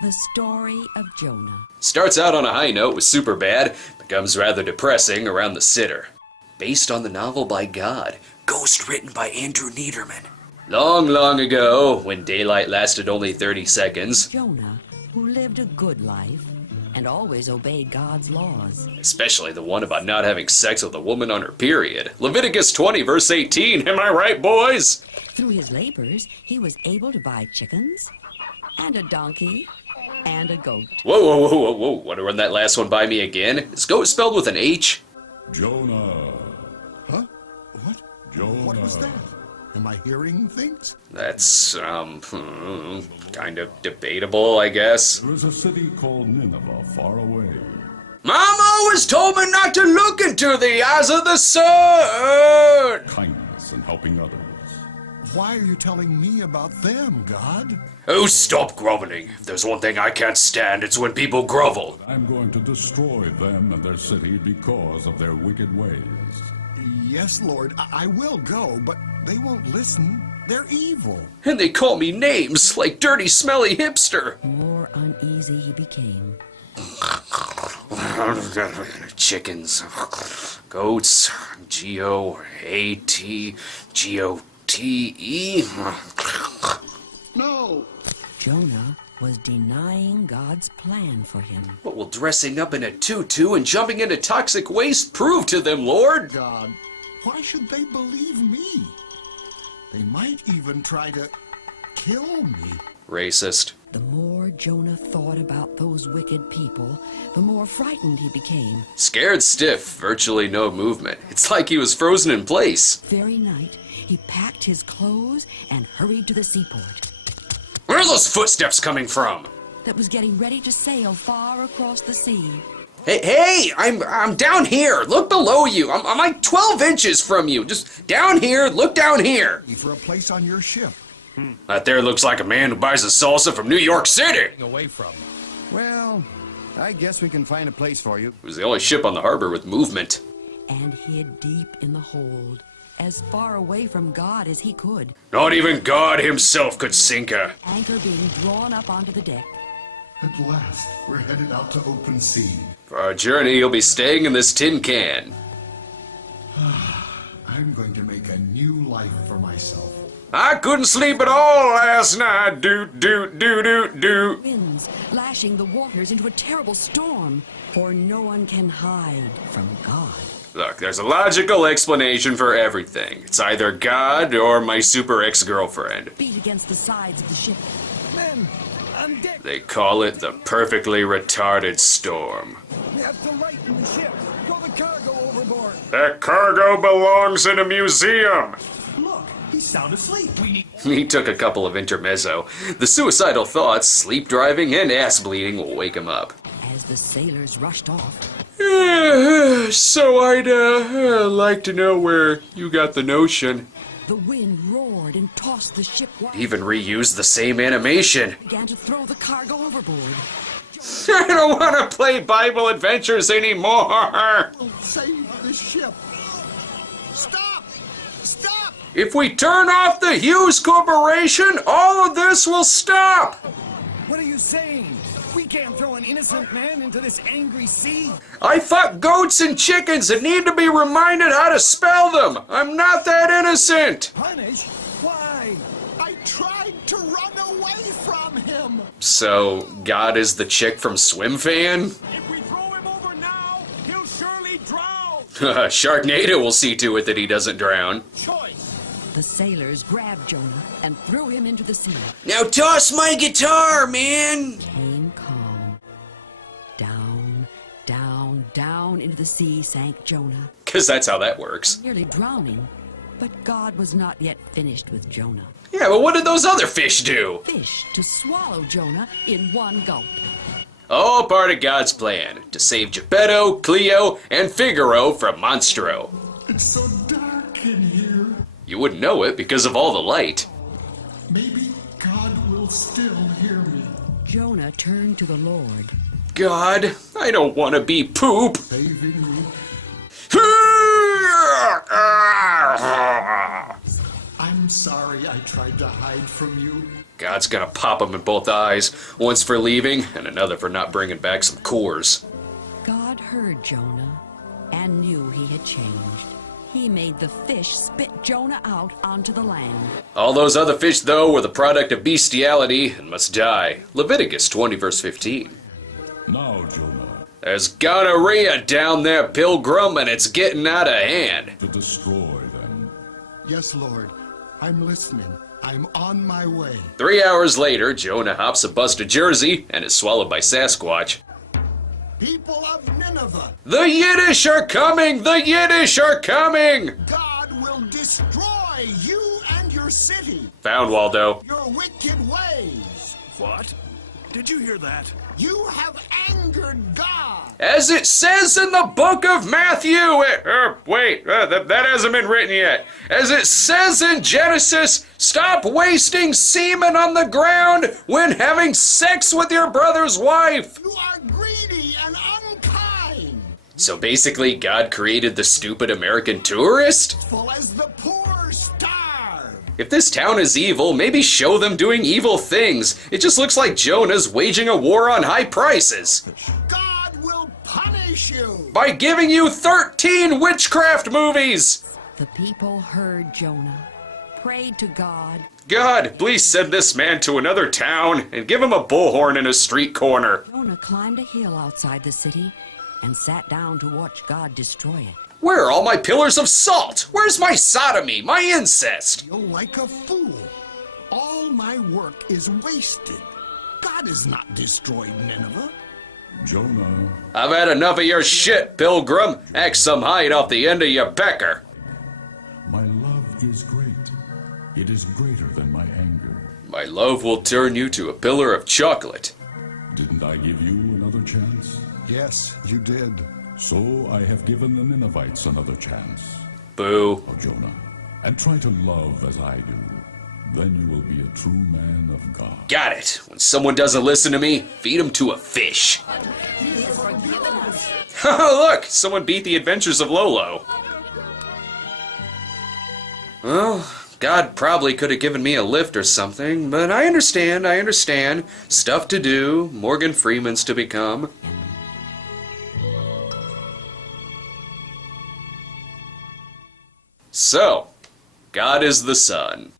The story of Jonah. Starts out on a high note with Superbad, becomes rather depressing around the sitter. Based on the novel by God, ghost written by Andrew Niederman. Long, long ago, when daylight lasted only 30 seconds, Jonah, who lived a good life and always obeyed God's laws. especially the one about not having sex with a woman on her period. Leviticus 20 verse 18, am I right, boys? Through his labors, he was able to buy chickens and a donkey and a goat. Whoa, whoa, whoa, whoa, whoa, want to run that last one by me again? Is goat spelled with an H? Jonah. Huh? What? Jonah. What was that? Am I hearing things? That's, kind of debatable, I guess. There is a city called Nineveh far away. Mom always told me not to look into the eyes of the sun! Kindness and helping others. Why are you telling me about them, God? Oh, stop groveling. If there's one thing I can't stand, it's when people grovel. I'm going to destroy them and their city because of their wicked ways. Yes, Lord, I will go, but they won't listen. They're evil. And they call me names, like dirty, smelly hipster. More uneasy he became. Chickens, goats, G-O-A-T, G-O-T-E. No! Jonah was denying God's plan for him. What will dressing up in a tutu and jumping into toxic waste prove to them, Lord? God, why should they believe me? They might even try to kill me. Racist. The more Jonah thought about those wicked people, the more frightened he became. Scared stiff, virtually no movement. It's like he was frozen in place. Very night, he packed his clothes and hurried to the seaport Where are those footsteps coming from? that was getting ready to sail far across the sea. Hey, I'm down here. Look below you. I'm like 12 inches from you. Just down here, look down here. For a place on your ship. That there looks like a man who buys a salsa from New York City. Away from. Well, I guess we can find a place for you. It was the only ship on the harbor with movement. And hid deep in the hold, as far away from God as he could. Not even God himself could sink her. Anchor being drawn up onto the deck. At last, we're headed out to open sea. For our journey, you'll be staying in this tin can. I'm going to make a new life for myself. I couldn't sleep at all last night. Do. Winds lashing the waters into a terrible storm. For no one can hide from God. Look, there's a logical explanation for everything. It's either God or my super ex-girlfriend. Beat against the sides of the ship. Men, on deck. They call it the perfectly retarded storm. We have to lighten the ship. Throw the cargo overboard. That cargo belongs in a museum. Look, he's sound asleep. We need. He took a couple of intermezzo. The suicidal thoughts, sleep driving, and ass bleeding will wake him up. As the sailors rushed off, So I'd like to know where you got the notion. the wind roared and tossed the ship wide. Even reused the same animation. Began to throw the cargo overboard. I don't want to play Bible adventures anymore. Save the ship. Stop! Stop! If we turn off the Hughes Corporation, all of this will stop. What are you saying? We can't throw an innocent man into this angry sea. I fuck goats and chickens and need to be reminded how to spell them. I'm not that innocent. Punish? Why? I tried to run away from him. So, God is the chick from Swim Fan? If we throw him over now, he'll surely drown. Sharknado will see to it that he doesn't drown. Choice. The sailors grabbed Jonah and threw him into the sea. Now toss my guitar, man! Came calm. Down into the sea sank Jonah, Because that's how that works. nearly drowning. But God was not yet finished with Jonah. Yeah, but what did those other fish do? Fish to swallow Jonah in one gulp. All part of God's plan to save Geppetto, Cleo, and Figaro from Monstro. It's so dark in here. You wouldn't know it because of all the light. Maybe God will still hear me. Jonah turned to the Lord. God, I don't want to be poop. Saving me. I'm sorry I tried to hide from you. God's gonna pop him in both eyes, once for leaving and another for not bringing back some cores. God heard Jonah and knew he had changed. He made the fish spit Jonah out onto the land. All those other fish, though, were the product of bestiality and must die. Leviticus 20, verse 15. Now, Jonah, There's gonorrhea down there, Pilgrim, and it's getting out of hand. to destroy them. Yes, Lord. I'm listening. I'm on my way. 3 hours later, Jonah hops a bus to Jersey and is swallowed by Sasquatch. People of Nineveh, The Yiddish are coming! The Yiddish are coming! God will destroy you and your city, Found Waldo. your wicked ways. What? Did you hear that? You have angered God. As it says in the book of Matthew, that hasn't been written yet. As it says in Genesis, stop wasting semen on the ground when having sex with your brother's wife. You are greedy and unkind, So basically, God created the stupid American tourist? full as the poor starve. If this town is evil, maybe show them doing evil things. It just looks like Jonah's waging a war on high prices. God will punish you. By giving you 13 witchcraft movies! The people heard Jonah, prayed to God. God, please send this man to another town and give him a bullhorn in a street corner. Jonah climbed a hill outside the city and sat down to watch God destroy it. Where are all my pillars of salt? Where's my sodomy, my incest? You're like a fool. All my work is wasted. God has not destroyed Nineveh. Jonah, I've had enough of your shit, Pilgrim. Act some hide off the end of your pecker. my love is great. It is greater than my anger. My love will turn you to a pillar of chocolate. Didn't I give you another chance? Yes, you did. So I have given the Ninevites another chance. Boo. Oh, Jonah, and try to love as I do. Then you will be a true man of God. Got it. When someone doesn't listen to me, feed him to a fish. Oh, look! Someone beat the adventures of Lolo. Well, God probably could have given me a lift or something, but I understand. Stuff to do, Morgan Freeman's to become. So, God is the sun.